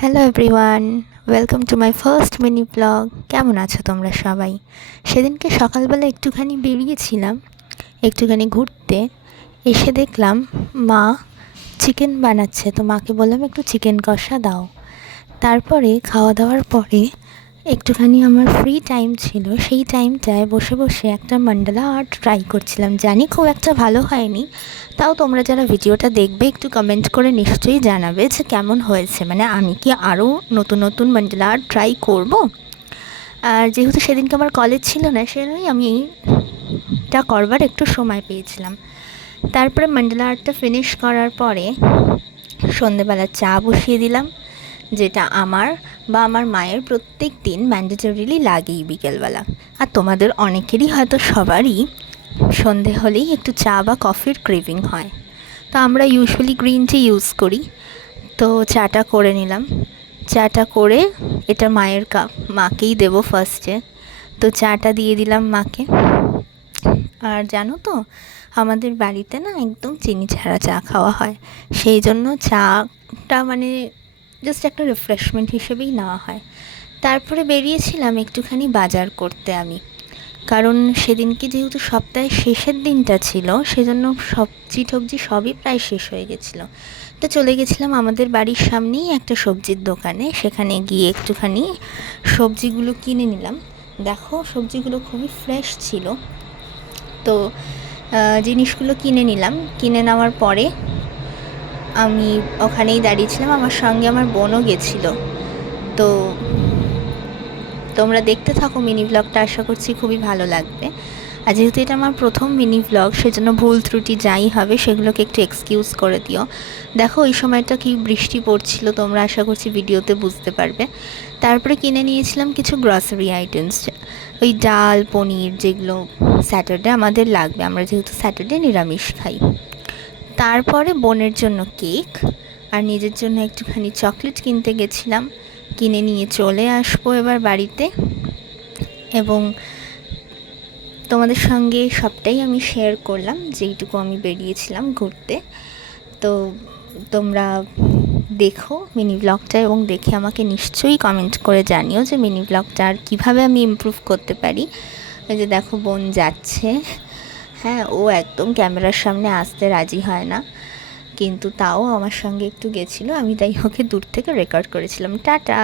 Hello everyone, welcome to my first mini blog. কেমন আছো তোমরা সবাই? সেদিনকে সকালবেলা একটুখানি বেরিয়েছিলাম একটুখানি ঘুরতে। এসে দেখলাম মা চিকেন বানাচ্ছে, তো মাকে বললাম একটু চিকেন কষা দাও। তারপরে খাওয়া দাওয়ার পরে একটুখানি আমার ফ্রি টাইম ছিল, সেই টাইমটায় বসে বসে একটা মান্ডালা আর্ট ট্রাই করছিলাম। জানি খুব একটা ভালো হয়নি, তাও তোমরা যারা ভিডিওটা দেখবে একটু কমেন্ট করে নিশ্চয়ই জানাবে যে কেমন হয়েছে। মানে আমি কি আরও নতুন নতুন মান্ডালা আর্ট ট্রাই করব? আর যেহেতু সেদিনকে আমার কলেজ ছিল না, সেজন্যই আমি এটা করবার একটু সময় পেয়েছিলাম। তারপরে মান্ডালা আর্টটা ফিনিশ করার পরে সন্ধেবেলা চা বসিয়ে দিলাম, যেটা আমার বা আমার মায়ের প্রত্যেক দিন ম্যান্ডেটরিলি লাগেই বিকেলবেলা। আর তোমাদের অনেকেরই হয়তো সবারই সন্ধে হলেই একটু চা বা কফির ক্রেভিং হয়। তো আমরা ইউজুয়ালি গ্রিন টি ইউজ করি। তো চাটা করে নিলাম। চাটা করে এটা মায়ের কাপ, মাকেই দেবো ফার্স্টে। তো চাটা দিয়ে দিলাম মাকে। আর জানো তো, আমাদের বাড়িতে না একদম চিনি ছাড়া চা খাওয়া হয়, সেই জন্য চাটা মানে জাস্ট একটা রিফ্রেশমেন্ট হিসেবেই নেওয়া হয়। তারপরে বেরিয়েছিলাম একটুখানি বাজার করতে আমি, কারণ সেদিনকে যেহেতু সপ্তাহের শেষের দিনটা ছিল, সেজন্য সবজি টবজি সবই প্রায় শেষ হয়ে গেছিলো। তো চলে গেছিলাম আমাদের বাড়ির সামনেই একটা সবজির দোকানে, সেখানে গিয়ে একটুখানি সবজিগুলো কিনে নিলাম। দেখো সবজিগুলো খুবই ফ্রেশ ছিল। তো জিনিসগুলো কিনে নিলাম। কিনে নেওয়ার পরে আমি ওখানেই দাঁড়িয়েছিলাম, আমার সঙ্গে আমার বোনও গেছিলো। তো তোমরা দেখতে থাকো মিনি ব্লগটা, আশা করছি খুবই ভালো লাগবে। আর যেহেতু এটা আমার প্রথম মিনি ব্লগ, সেজন্য ভুল ত্রুটি যাই হবে সেগুলোকে একটু এক্সকিউজ করে দিও। দেখো ওই সময়টা কি বৃষ্টি পড়ছিল, তোমরা আশা করছি ভিডিওতে বুঝতে পারবে। তারপরে কিনে নিয়েছিলাম কিছু গ্রসারি আইটেমস, ওই ডাল পনির, যেগুলো স্যাটারডে আমাদের লাগবে, আমরা যেহেতু স্যাটারডে নিরামিষ খাই। তারপরে বোনের জন্য কেক আর নিজের জন্য একটুখানি চকলেট কিনতে গেছিলাম। কিনে নিয়ে চলে আসবো এবার বাড়িতে, এবং তোমাদের সঙ্গে সবটাই আমি শেয়ার করলাম যেইটুকু আমি বেরিয়েছিলাম ঘুরতে। তো তোমরা দেখো মিনি ব্লগটা, এবং দেখে আমাকে নিশ্চয়ই কমেন্ট করে জানিও যে মিনি ব্লগটা আর কীভাবে আমি ইমপ্রুভ করতে পারি। ওই যে দেখো বোন যাচ্ছে, হ্যাঁ ও একদম ক্যামেরার সামনে আসতে রাজি হয় না, কিন্তু তাও আমার সঙ্গে একটু গেছিলো, আমি তাই ওকে দূর থেকে রেকর্ড করেছিলাম। টাটা।